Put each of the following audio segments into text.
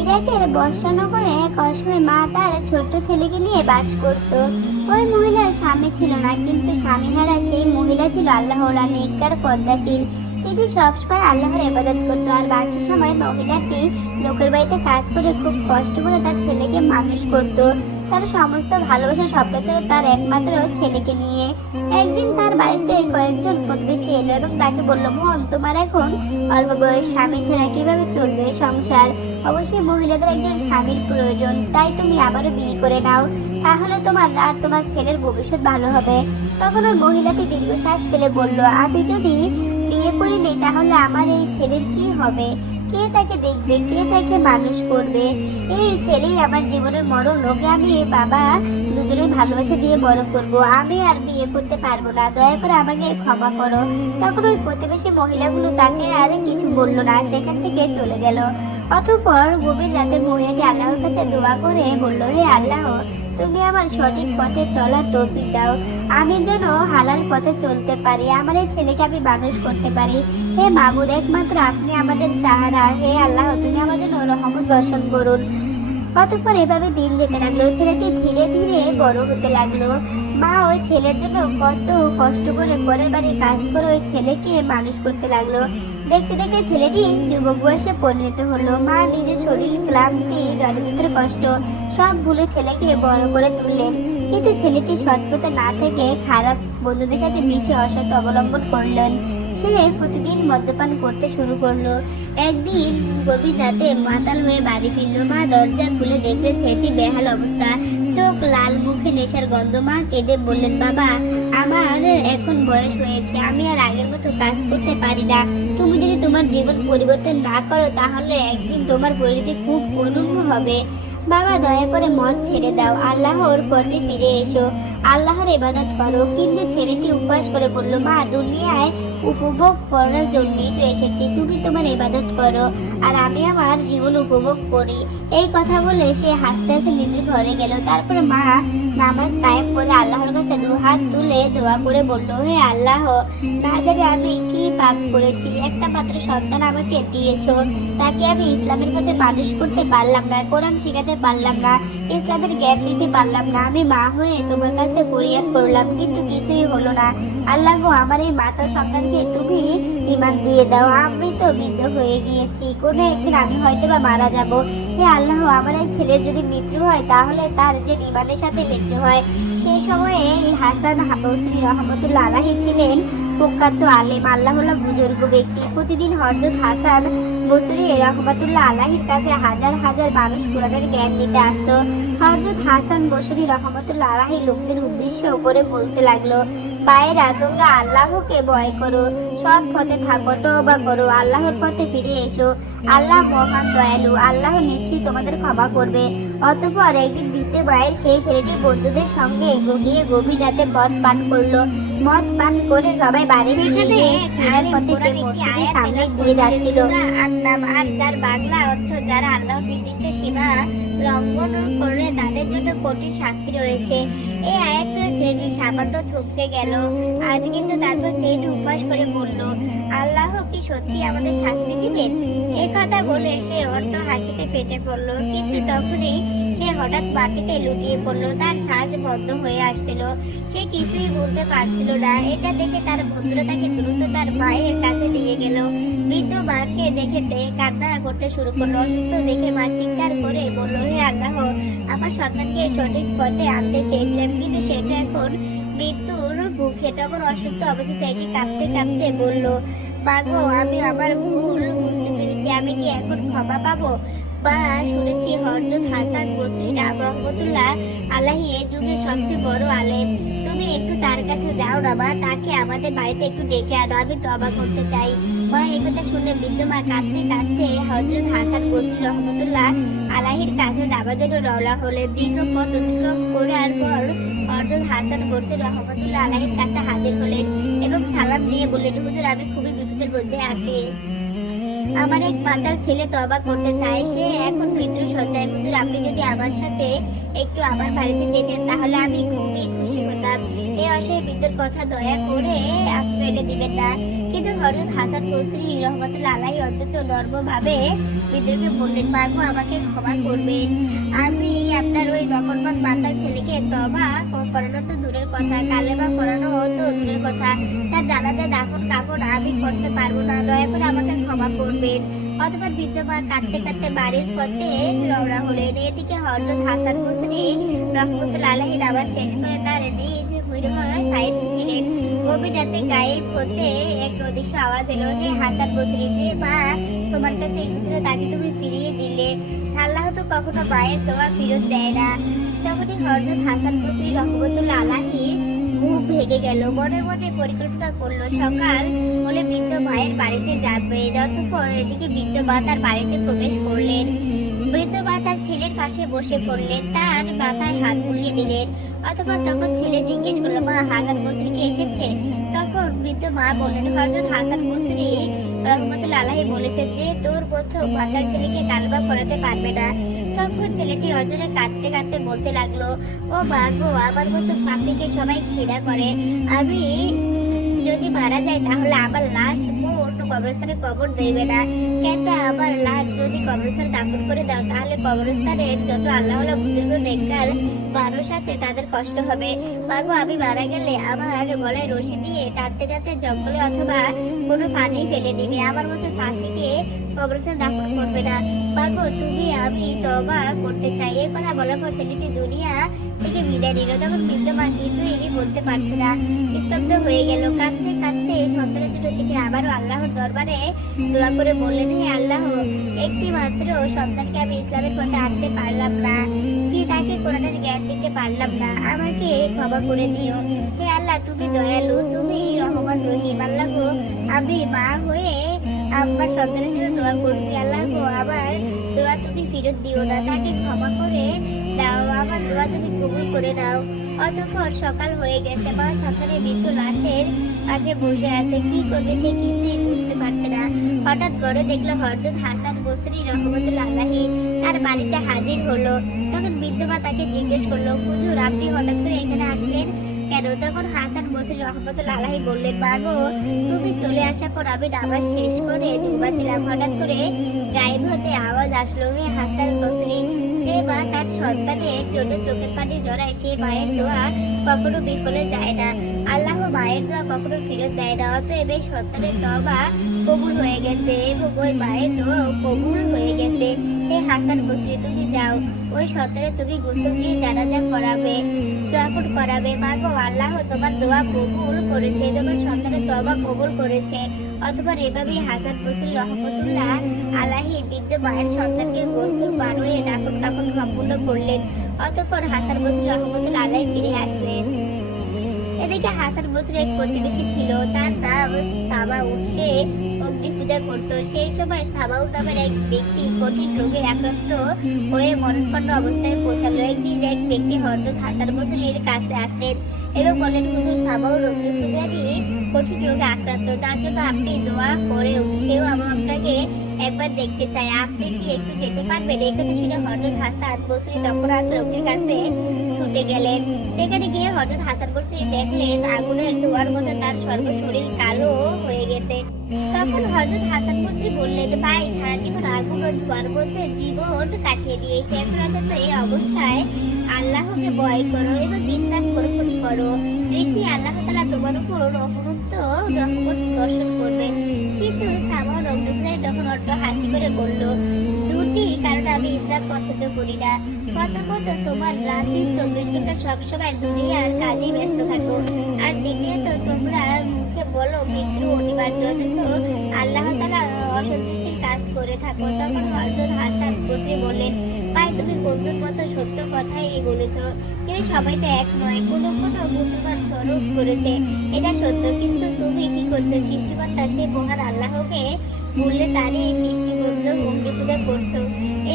ইরাকের বর্ষানগরে এক অসময় মা তার ছোট্ট ছেলেকে নিয়ে বাস করত। ওই মহিলার স্বামী ছিল না, কিন্তু স্বামীহারা সেই মহিলা ছিল আল্লাহর নেককার পদ্মাশীল তিনি সবসময় আল্লাহর ইবাদত করত আর বাকি সময় মহিলাটি লোকের বাড়িতে কাজ করে খুব কষ্ট করে তার ছেলেকে মানুষ করত। তার সমস্ত ভালোবাসা স্বপ্ন ছিল তার একমাত্র ছেলেকে নিয়ে একদিন তার বাড়িতে কয়েকজন প্রতিবেশী এলো এবং তাকে বলল মোহন তোমার এখন অল্প বয়স, স্বামী ছাড়া কীভাবে চলবে সংসার? অবশ্যই মহিলাদের একজন স্বামীর প্রয়োজন, তাই তুমি আবারও বিয়ে করে নাও। তাহলে তোমার আর তোমার ছেলের ভবিষ্যৎ ভালো হবে। তখন ওই মহিলাটি দীর্ঘশ্বাস ফেলে বলল আমি যদি বিয়ে করে নিই, তাহলে আমার এই ছেলের কি হবে? কে তাকে দেখবে, কে তাকে মানুষ করবে? এই ছেলেই আমার জীবনের মরণ। লোকে আমি বাবা দুজনের ভালোবাসা দিয়ে বড় করব। আমি আর বিয়ে করতে পারব না। দয়া করে আমাকে ক্ষমা করো। তখন ওই প্রতিবেশী মহিলাগুলো তাকে আর কিছু বলল না। সেখান থেকে চলে গেল। অতঃপর গভীর রাতে মহিলাটি আল্লাহর কাছে দোয়া করে বলল, হে আল্লাহ, তুমি আমার সঠিক পথে চলার তৌফিক দাও। আমি যেন হালাল পথে চলতে পারি। আমার এই ছেলেকে আমি মানুষ করতে পারি। হে মাবুদ একমাত্র আপনি আমাদের সাহারা। হে আল্লাহ, তুমি আমাদের রহমত বর্ষণ করুন। অতঃপর এভাবে দিন যেতে লাগল। ছেলেটি ধীরে ধীরে বড় হতে লাগল। মা ওই ছেলের জন্য কত কষ্ট করে পরের বাড়ি কাজ করে ওই ছেলেকে মানুষ করতে লাগল। দেখতে দেখতে ছেলেটি যুবক বয়সে পরিণত হলো। মা নিজের শরীর ক্লান্তি ভিতরে কষ্ট সব ভুলে ছেলেকে বড় করে তুললেন। কিন্তু ছেলেটি সৎপথে না থেকে খারাপ বন্ধুদের সাথে মিশে অসৎ অবলম্বন করলেন। সে প্রতিদিন মদ্যপান করতে শুরু করল। একদিন গভীর রাতে মাতাল হয়ে বাড়ি ফিরলো। মা দরজা খুলে দেখলে ছেলেটি বেহাল অবস্থা। চোখ লাল, মুখে নেশার গন্ধ। মা কেঁদে বললেন, বাবা, আমার এখন বয়স হয়েছে। আমি আর আগের মতো কাজ করতে পারি না। তুমি যদি তোমার জীবন পরিবর্তন না করো, তাহলে একদিন তোমার পরিণতি খুব করুণ হবে। বাবা, দয়া করে মন ছেড়ে দাও। আল্লাহর পথে ফিরে এসো। আল্লাহর ইবাদত করো। কিন্তু ছেলেটি উপবাস করে বলল, মা, দুনিয়ায় উপভোগ করার জন্যই তো এসেছি। তুমি তোমার ইবাদত করো, আর আমি আমার জীবন উপভোগ করি। এই কথা বলে সে হাসতে হাসতে নিজের ঘরে গেল। তারপর মা নামাজ কায়েম করে আল্লাহর কাছে দু হাত তুলে দোয়া করে বলল, হে আল্লাহ, না জানি আমি কি পাপ করেছি। একটা মাত্র সন্তান আমাকে দিয়েছ। তাকে আমি ইসলামের পথে মানুষ করতে পারলাম না, কোরআন শেখাতে পারলাম না, ইসলামের জ্ঞান দিতে পারলাম না। আমি মা হয়ে তোমার কাছে ফরিয়াদ করলাম, কিন্তু কিছুই হলো না। আল্লাহ, আমার এই মাতা সন্তানকে তুমি ইমান দিয়ে দাও। আমি তো বৃদ্ধ হয়ে গিয়েছি। কোনো একদিন আমি হয়তো বা মারা যাব। হে আল্লাহ আমার এই ছেলের যদি মৃত্যু হয়, তাহলে তার যে ইমানের সাথে মৃত্যু হয়, সেই সময়ে হাসান হাবসি রহমতুল্লাহ আলাহি ছিলেন প্রখ্যাত আলেম আল্লাহ বুজুর্গ ব্যক্তি। প্রতিদিন হজরত হাসান বসরি রহমতুল্লাহ আলাহির কাছে হাজার হাজার মানুষ কোরআনের জ্ঞান নিতে আসতো। হজরত হাসান বসরি রহমতুল্লাহ আলাহি লোকদের উদ্দেশ্য করে বলতে লাগল, ভাইয়েরা, তোমরা আল্লাহকে ভয় করো। সৎ পথে থাকো, তওবা করো। আল্লাহর পথে ফিরে এসো। আল্লাহ মহান দয়ালু। আল্লাহ নিশ্চয়ই তোমাদের ক্ষমা করবে। অতঃপর একদিন বৃদ্ধ ভাইয়ের সেই ছেলেটি বন্ধুদের সঙ্গে গিয়ে গভীর রাতে মদ পান করল। মদ পান করে সবাই বাড়ি ফেরার পথে সে মসজিদের সামনে দিয়ে যাচ্ছিল। আন্নাম আর যার বাংলা অর্থ যারা আল্লাহ নির্দিষ্ট সীমা লঙ্ঘন করে তাদের জন্য কঠিন শাস্তি রয়েছে। এই আয়াত শুনে ছেলেটি সামান্য থমকে গেল। আজ কিন্তু তারপর ছেলেটি উপবাস করে বলল, আল্লাহ কি সত্যি আমাদের শাস্তি দিবেন? এ কথা বলে সে অন্য হাসিতে ফেটে পড়ল। কিন্তু তখনই সে হঠাৎ মাটিতে লুটিয়ে পড়ল। তার শ্বাস বন্ধ হয়ে আসছিল। সে কিছুই বলতে পারছিল না। এটা দেখে তার বন্ধুরা তাকে দ্রুত তার মায়ের কাছে নিয়ে গেল। বৃদ্ধ মাকে দেখে কান্না করতে শুরু করল। অসুস্থ দেখে মা চিৎকার করে বলল, হে আল্লাহ, আমার সন্তানকে সঠিক পথে আনতে চেয়েছিলাম কিন্তু সেটা এখন মৃত্যুর মুখে তখন অসুস্থ অবস্থায় এটি কাঁপতে কাঁপতে বলল মাগো আমি আমার ভুল বুঝতে পেরেছি। আমি কি এখন ক্ষমা পাবো? বা শুনেছি হরজত হাসান বসরি রাম রহমতুল্লাহ আল্লাহি এ যুগের সবচেয়ে বড় আলেম। তুমি একটু তার কাছে যাও মা তাকে আমাদের বাড়িতে একটু ডেকে আনো, আমি তবা করতে চাই। মা, এই কথা শুনে বৃদ্ধ মা কাঁদতে কাঁদতে হজরত হাসান বসরি রহমতুল্লাহ আলাহির কাছে যাবার জন্য রওনা হলে দীর্ঘ পথ অতিক্রম করার পর হজরত হাসান বসরি রহমতুল্লাহ আলাহির কাছে হাজির হলেন এবং সালাম দিয়ে বললেন, হুজুর, আমি খুবই বিপদের মধ্যে আছি। আমার এক মাতাল ছেলে তবা করতে চায়। সে এখন পিতৃ সজ্জায় হুজুর আপনি যদি আমার সাথে একটু আমার বাড়িতে যেতেন, তাহলে আমি খুবই খুশি হতাম। এই অসহায় বৃদ্ধর কথা দয়া করে এনে দিবেন না। কিন্তু হজরত হাসান বসরি রহমতুল্লাহ আলাই অত্যন্ত নর্মভাবে বৃদ্ধকে বললেন মাগো আমাকে ক্ষমা করবেন। আমি আপনার ওই নকলবান মাতার ছেলেকে তবা করানো তো কথা কালেমা করানো তো দূরের কথা তার জানাতে দাফন কাপড় আমি করতে পারব না, দয়া করে আমাকে ক্ষমা করবেন। অতপর বিদ্যমা কাঁদতে কাঁদতে বাড়ির পথে রওনা হলেন। এদিকে হজরত হাসান বসরি রহমতুল্লাহ আলাহির আবার শেষ করে তার নিজ হুইরময় সাইদ ছিলেন। গভীর রাতে গায়েব হতে এক অদৃশ্য আওয়াজ এলো যে হাসান বসরি যে মা তোমার কাছে এসেছিল তাকে তুমি ফিরিয়ে দিলে। আল্লাহ তো কখনো মায়ের তোমার ফিরত দেয় না। তখনই হরজত হাসান বসরি রহমতুল্লাহ আলাহি মুখ ভেঙে গেল। মনে মনে পরিকল্পনা করল, সকাল হলে বৃদ্ধ মায়ের বাড়িতে যাবে। অতঃপর এদিকে বৃদ্ধ মা তার বাড়িতে প্রবেশ করলেন। বৃদ্ধ মা তার ছেলের পাশে বসে পড়লেন। তার মাথায় হাত বুলিয়ে দিলেন। অতঃপর তখন ছেলে জিজ্ঞেস করল, মা, হাসান বসরি এসেছে? তখন বৃদ্ধ মা বললেন হরজত হাসান বসরি রহমতুল্লাহ আলাহি বলেছে যে তোর বন্ধু মাতার ছেলেকে কালবা করাতে পারবে না। তখন ছেলেটি অজরে কাঁদতে কাঁদতে বলতে লাগল, ও মা গো, আমার মতো পাপিকে সবাই ঘৃণা করে। আমি যদি মারা যায় তাহলে আমার লাশ মোট কবরস্থানে কবর দেবে না। কেন আমার লাশ যদি কবরস্থানে দাফন করে দাও, তাহলে কবরস্থানের যত আল্লাহ বুজুর্গ নেককার মানুষ আছে, তাদের কষ্ট হবে। মাগো, আমি মারা গেলে আমার গলায় রশি দিয়ে টানতে টানতে জঙ্গলে অথবা কোনো পানি ফেলে দিবে। আমার মতো পাখিকে কবরস্থানে দাফন করবে না। মাগো, তুমি, আমি তবা করতে চাই। এই কথা বলার পর ছেলেটি দুনিয়া থেকে বিদায় নিল। তখন বৃদ্ধ মা কিছুই বলতে পারছে না। স্তব্ধ হয়ে গেল, কাঁদতে দরবারে দোয়া করে বললেন, হে আল্লাহ একটি মাত্র সন্তানকে আমি ইসলামের পথে আনতে পারলাম না। কি তাকে কোরআনের জ্ঞান দিতে পারলাম না? আমাকে ক্ষমা করে দিও। হে আল্লাহ, তুমি দয়ালু, তুমি রহমান, রহিম। আল্লাহ আমি মা হয়ে আমার সন্তানের জন্য দোয়া করছি। আল্লাহ গো, আমার দোয়া তুমি ফেরত দিও না। তাকে ক্ষমা করে দাও। আমার দোয়া তুমি কবুল করে নাও। অতঃপর সকাল হয়ে গেছে মা সন্তানের মৃত্যু লাশের পাশে বসে আছে। কি করবে সে কিছুই বুঝতে পারছে না। হঠাৎ গড়ে দেখল হরজত হাসান বসরি রহমতুল্লাহ তার বাড়িতে হাজির হলো। তখন বৃদ্ধ মা তাকে জিজ্ঞেস করল, হুজুর, আপনি হঠাৎ করে এখানে আসলেন কেন? তখন হাসান বসরি রহমতুল্লাহ বললেন, বাগো, তুমি চলে আসার পর আমি নামাজ শেষ করে ঘুমাচ্ছিলাম হঠাৎ করে গায়েব হতে আওয়াজ আসলো। হে হাসান বসরি মা তার সন্তানের জন্য চোখের পানি জড়ায় সে মায়ের দোয়া কখনো বিফলে যায় না। আল্লাহ মায়ের দোয়া কখনো ফেরত দেয় না, অতএব এই সন্তানের কবুল হয়ে গেছে এবং ওই মায়ের কবুল হয়ে গেছে। হে হাসান বসরি, তুমি যাও, ওই সন্তানের তুমি গোসল দিয়ে জানাজা করাবে দোয়াফুট করাবে। মা গো, আল্লাহ তোমার দোয়া কবুল করেছে, তোমার সন্তানের দোয়া কবুল করেছে। অথবা এভাবেই হাসান বসরি রহমতুল্লাহ আলাহি বৃদ্ধ মায়ের সন্তানকে গোসল বানিয়ে দাফন তাফন সম্পূর্ণ করলেন। অতঃপর হাসান বসুল রহমতুল্লাহ আলাহি ফিরে আসলেন। এদিকে হাসান বসরি এক প্রতিবেশী ছিল। তার নাম সাবাউট সে অগ্নি পূজা করত। সেই সময় সাবাউট নামের এক ব্যক্তি কঠিন রোগে আক্রান্ত হয়ে মরণপন্ন অবস্থায় পৌঁছালো। একদিন এক ব্যক্তি হরদত হাসান বসরির কাছে আসলেন। এবং বলেন হুজুর সাবাউট অগ্নি পূজারই কঠিন রোগে আক্রান্ত। তার জন্য আপনি দোয়া করে সেও আপনাকে একবার দেখতে চাই আপনি কি একটু যেতে পারবেন? এই কথা শুনে হরজত হাসান বসরি তখন আর কাছে ছুটে গেলেন। সেখানে গিয়ে হরজত হাসান বসরি দেখলেন আগুনের ধোয়ার মধ্যে তার সর্ব শরীর কালো হয়ে গেছে। তখন হজরত হাসান বসরি বললেন, ভাই সারা জীবন আগুন ও ধোয়ার মধ্যে জীবন কাটিয়ে দিয়েছে। এখন অন্তত এই অবস্থায় আল্লাহকে ভয় করো এবং বিশ্বাস গ্রহণ করো। দেখছি আল্লাহ তালা তোমার উপর অপরত্ব রহমত দর্শন করবেন। কিন্তু সামার অগ্নিপূজারী তখন অট্ট হাসি করে বলল আমি ইসলাম পছন্দ করি না। প্রথমত তোমার রাত চব্বিশ ঘণ্টা সবসময় দুনিয়ার কাজে ব্যস্ত থাকো। আর দ্বিতীয়ত তোমরা মুখে বলো মৃত্যু অনিবার্য, অথচ আল্লাহ তালা অসন্তুষ্টির কাজ করে থাকো। তখন হজরত হাসান বসে বললেন, ভাই, তুমি বন্ধুর মতো সত্য কথাই বলেছ। কিন্তু সবাই তো এক নয়, কোনো কোনো মুসলমান স্বরূপ করেছে। এটা সত্য, কিন্তু তুমি কি করছ? সৃষ্টিকর্তা সে মহান আল্লাহকে বললে তারই সৃষ্টি সৃষ্টিবদ্ধ অগ্নি পূজা করছ।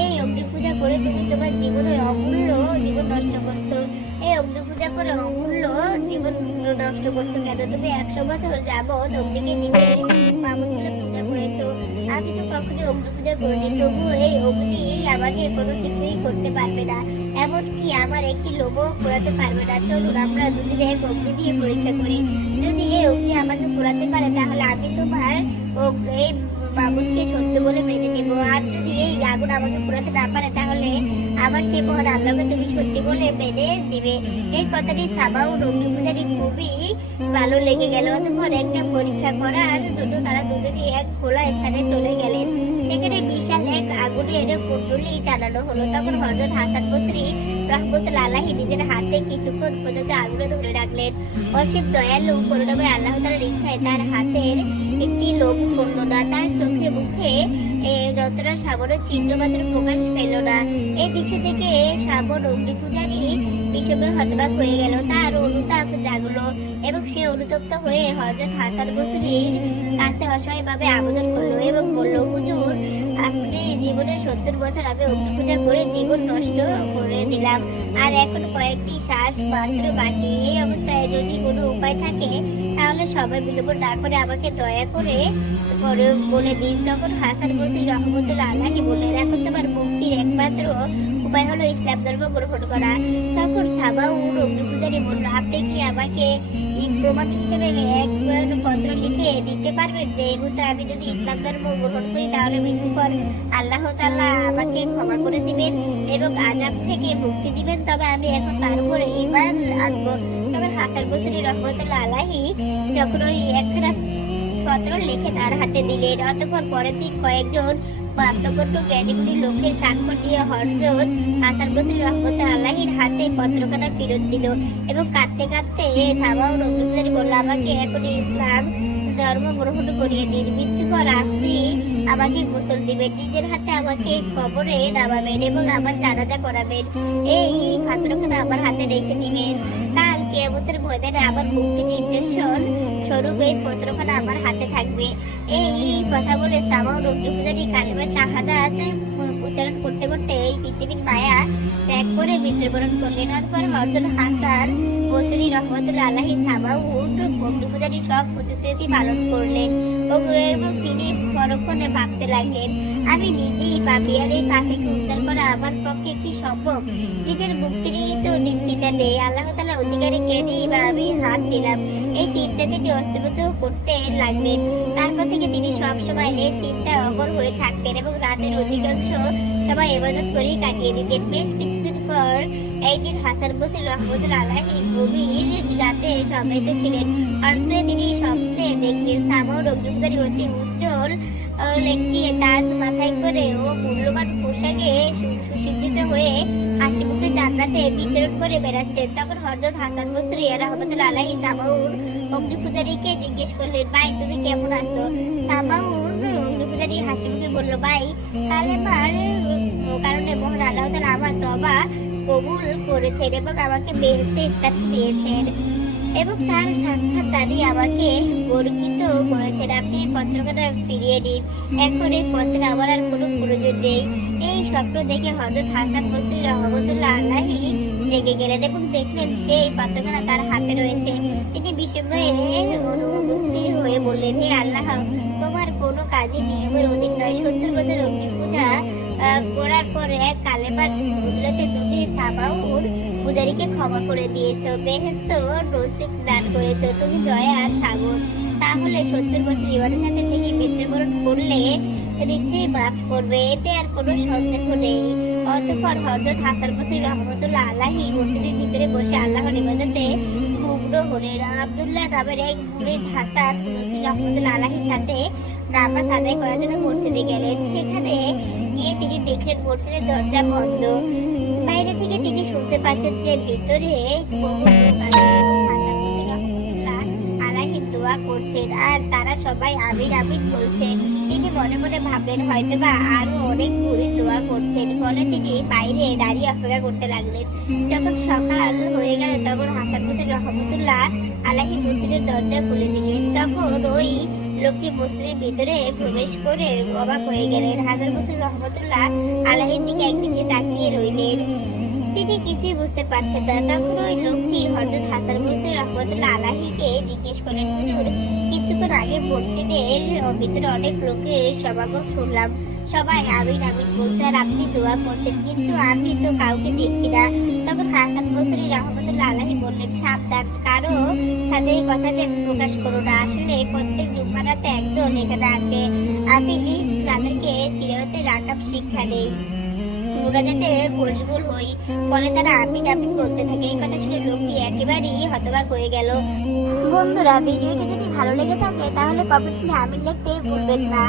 এই অগ্নি পূজা করে তুমি তোমার জীবনের অমূল্য জীবন নষ্ট করছ। এই অগ্নি পূজা করে অমূল্য জীবন নষ্ট করছ কেন? তুমি একশো বছর যাবৎ অগ্নিকে নিয়ে মামুদগুলো পূজা করেছ। আমি তো কখনো অগ্নি পূজা করিনি তবু এই অগ্নি আমাকে কোনো কিছুই করতে পারবে না। এমনকি আমার একটি লোভও পোড়াতে পারবে না। চলুন, আমরা দুজনে এক অগ্নি দিয়ে পরীক্ষা করি। যদি এই অগ্নি আমাকে পোড়াতে পারে, তাহলে আমি তোমার এই বাবুদকে সত্য বলে মেনে নিব। আর যদি এই আগুন আমাকে পোড়াতে না পারে, তাহলে আমার সে মহান আল্লাহকে তুমি সত্যি বলে মেনে নিবে। এই কথাটি সাবা ও রবি পূজারি খুবই ভালো লেগে গেল। অতঃপর একটা পরীক্ষা করার জন্য তারা দুজনই এক খোলা স্থানে চলে গেলেন। সেখানে বিশাল এক আগুনের কুণ্ডলি চালানো হলো। তখন হজরত হাসান বসরি রহমতুল্লাহ আল্লাহি নিজের হাতে কিছুক্ষণ পর্যন্ত আগুনে ধরে রাখলেন। অসীম দয়ালু করুণাময় আল্লাহ তালার ইচ্ছায় তার হাতের একটি লোভ করল না। তার চোখে মুখে যতটা সাবরের চিহ্ন মাত্র প্রকাশ পেল না। এই দৃশ্য থেকে শ্রাবণ অগ্নি পূজারী বিষমে হতবাক হয়ে গেল। তার অনুতাপ জাগলো এবং সে অনুতপ্ত হয়ে হজরত হাসান বসরির কাছে অসহায়ভাবে আবেদন করল এবং বলল, হুজুর আপনি জীবনে সত্তর বছর আগে অগ্নি পূজা করে জীবন নষ্ট করে দিলাম। আর এখন কয়েকটি শ্বাস মাত্র বাকি। এই অবস্থায় যদি কোনো উপায় থাকে, তাহলে সবাই বিলম্ব না করে আমাকে দয়া করে করে বলে দিন। তখন হাসান বসরি রহমতুল্লাহ আল্লাহি বললেন, এখন তোমার মুক্তির একমাত্র উপায় হলো ইসলাম ধর্ম গ্রহণ করা। তখন সাবাউর অগ্নিপূজারী বলল, আপনি কি আমাকে এই প্রমাণ হিসেবে এক পত্র লিখে দিতে পারবেন যে এই মুহূর্তে আমি যদি ইসলাম ধর্ম গ্রহণ করি, তাহলে মৃত্যু পর আল্লাহ তাল্লাহ আমাকে ক্ষমা করে দিবেন এবং আজাব থেকে মুক্তি দিবেন। তবে আমি এখন তার উপরে ইমান আনব। তখন হাসান বসরি রহমতুল্লাহ আলাহি যখন ওই একখানা পত্র লিখে তার হাতে দিলেন। অতঃপর পরের দিন কয়েকজন বাপ্যগণ্য জ্ঞানীগুলি লোকের স্বাক্ষর দিয়ে হরজত হাসান বসরি রহমতুল্লাহ আল্লাহির হাতে পত্রখানা ফেরত দিল এবং কাঁদতে কাঁদতে সাবা ও রবীন্দ্র বলল আমাকে এখন ইসলাম ধর্ম গ্রহণ করিয়ে দিন। মৃত্যু পর আপনি আমাকে গোসল দিবেন, নিজের হাতে আমাকে কবরে নামাবেন এবং আমার জানাজা করাবেন। এই পাত্রখানা আমার হাতে রেখে দিবেন। কাল কেয়ামতের ময়দানে আমার মুক্তি নির্দেশন স্বরূপ এই পত্রখানা আমার হাতে থাকবে। এই কথা বলে সামাও রবীন্দ্রপূজারী কালিমা শাহাদাত উচ্চারণ করতে করতে এই পৃথিবীর মায়া ত্যাগ করে মৃত্যুবরণ করলেন। অতপর হরদুল হাসান বসুনি রহমতুল্লাহ আল্লাহি সামাউট পূজারি সব প্রতিশ্রুতি পালন করলেন। এবং তিনি পরক্ষণে ভাবতে লাগলেন আমি নিজেই পাপি পাপিকে উদ্ধার করা আমার পক্ষে কি সম্ভব? নিজের মুক্তিরই তো নিশ্চিতা নেই। আল্লাহ তালার অধিকারীকে নিয়ে বা আমি হাত দিলাম। এই চিন্তা তিনি অস্তমিত করতে লাগবেন তারপর থেকে তিনি সবসময় এই চিন্তায় অগর হয়ে থাকতেন এবং রাতের অধিকাংশ সবাই এবাদত করেই কাটিয়ে দিতেন। বেশ কিছুদিন পর একদিন হাসান বসির রহমতুল্লাহ আলাহি গভীর রাতে সমৃদ্ধ ছিলেন। অর্থে তিনি স্বপ্নে দেখলেন সামর অগ্নিকারী অতি উজ্জ্বল একটি তাজ মাথায় করে ও মূল্যবান পোশাকে সুসজ্জিত হয়ে হাসি মুখে জান্নাতে বিচরণ করে বেড়াচ্ছেন। তখন হরদত হাসান বসরি রহমতুল্লাহ আলাহি সামাউর অগ্নি পূজারীকে জিজ্ঞেস করলেন, ভাই, তুমি কেমন আছো? সামাউর অগ্নি পূজারী হাসি মুখে বলল, ভাই কালেমার কারণে মহান আল্লাহ আমার তবা কবুল করেছেন এবং আমাকে বেহেস্তে স্থান দিয়েছেন। এবং তার সাক্ষাৎ দাঁড়িয়ে আমাকে গর্বিত করেছেন। আপনি এই পত্রখানা ফিরিয়ে দিন এখন এই পত্রে আমার আর কোনো প্রয়োজন নেই। এই স্বপ্ন দেখে হজরত হাসান বসরি রহমতুল্লাহ আল্লাহি জেগে গেলেন এবং দেখলেন সেই পাত্রখানা তার হাতে রয়েছে। তিনি বিস্ময়ে অনুভূতি হয়ে বললেন, হে আল্লাহ, তোমার কোনো কাজে নিয়মের অধীন নয়। সত্তর বছর অগ্নি পূজা করার পরে কালেমার বদলতে সাবাউর পূজারীকে ক্ষমা করে দিয়েছ। বেহেস্ত নসিব দান করেছ। তুমি দয়ার সাগর। তাহলে সত্তর বছর ইমানের সাথে থেকে মৃত্যুবরণ করলে নিশ্চয়ই মাফ করবে। এতে আর কোনো সন্দেহ নেই। অতঃপর হজরত হাসান বসরি রহমতুল্লাহ আল্লাহি মসজিদের ভিতরে বসে আল্লাহর ইবাদতে মুগ্ধ হলেন। আবদুল্লাহ নামের এক মুরিদ হাসান বসরি রহমতুল্লাহ আল্লাহির সাথে নামাজ আদায় করার জন্য মসজিদে গেলেন। সেখানে গিয়ে তিনি দেখলেন মসজিদের দরজা বন্ধ। তিনি যে ভিতরে আলাহি করছেন আর তারা সবাই আবির আবির বলছেন তিনি মনে মনে ভাবলেন, হয়তোবা আরও অনেক ঘুরে দোয়া করছেন। ফলে তিনি বাইরে দাঁড়িয়ে অপেক্ষা করতে লাগলেন। যখন সকাল হয়ে গেল, তখন হাসান হোসেন রহমতুল্লাহ আলাহি মসজিদের দরজা খুলে দিলেন। তখন ওই লোকটি মসজিদের ভিতরে প্রবেশ করে অবাক হয়ে গেলেন। হাসান হোসেন রহমতুল্লাহ আলাহির দিকে একদিকে তাকিয়ে রইলেন। তিনি কিছুই বুঝতে পারছেন না। তখন ওই লোকটি হজরত হাসান হোসেন রহমতুল্লাহ আলাহিকে জিজ্ঞেস করলেন হুজুর, কিছুক্ষণ আগে মসজিদের ভিতরে অনেক লোকের সমাগম শুনলাম। সবাই আমিন আমিন বলছে, আর আপনি দোয়া করছেন, কিন্তু আমি তো কাউকে দেখছি না। তখন হাসান বসরি রহমতুল্লাহ আলাহি বললেন, সাবধান, কারও সাথে এই কথা যে প্রকাশ করো না। আসলে প্রত্যেক জুম্মারাতে একদম এখানে আসে। আমি তাদেরকে সিরাতে রাকাব শিক্ষা দেই ওরা যাতে মশগুল হই। ফলে তারা আপিট আপিট বলতে থাকে। এই কথা শুনে লোকটি একেবারেই হতবাক হয়ে গেল। বন্ধুরা, ভিডিওটি যদি ভালো লেগে থাকে, তাহলে কমেন্টে আমি লিখতে ভুলবেন না।